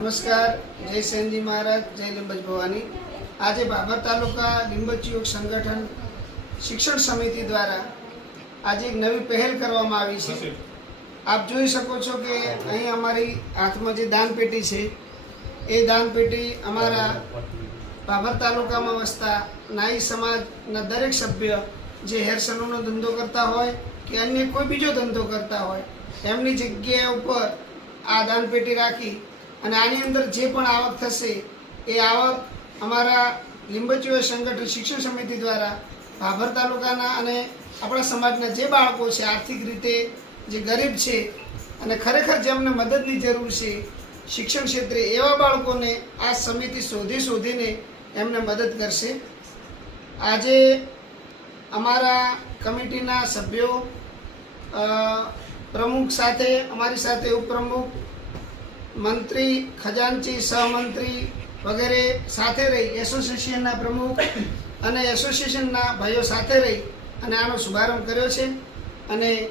નમસ્કાર જય સેનજી મહારાજ જય લીંબજ ભવાની. આજે બાબર તાલુકા લીંબજ યુવક સંગઠન શિક્ષણ સમિતિ દ્વારા આજે એક નવી પહેલ કરવામાં આવી છે. આપ જોઈ શકો છો કે અહીં અમારી હાથમાં જે દાનપેટી છે એ દાનપેટી અમારા બાબર તાલુકામાં વસતા નાઈ સમાજના દરેક સભ્ય જે હેર સલૂનનો ધંધો કરતા હોય કે અન્ય કોઈ બીજો ધંધો કરતા હોય એમની જગ્યા ઉપર આ દાનપેટી રાખી અને આની અંદર જે પણ આવક થશે, એ આવક અમારા લીંબચીઓ સંગઠન શિક્ષણ સમિતિ દ્વારા ભાભર તાલુકાના અને આપણા સમાજના જે બાળકો છે, આર્થિક રીતે જે ગરીબ છે અને ખરેખર જેમને મદદની જરૂર છે, શિક્ષણ ક્ષેત્રે એવા બાળકોને આ સમિતિ શોધી શોધીને એમને મદદ કરશે. આજે અમારા કમિટીના સભ્યો પ્રમુખ સાથે, અમારી સાથે ઉપપ્રમુખ મંત્રી, ખજાનચી સહમંત્રી વગેરે સાથે રહી, એસોસિએશનના પ્રમુખ અને એસોસિએશનના ભાઈઓ સાથે રહી અને આનો શુભારંભ કર્યો છે. અને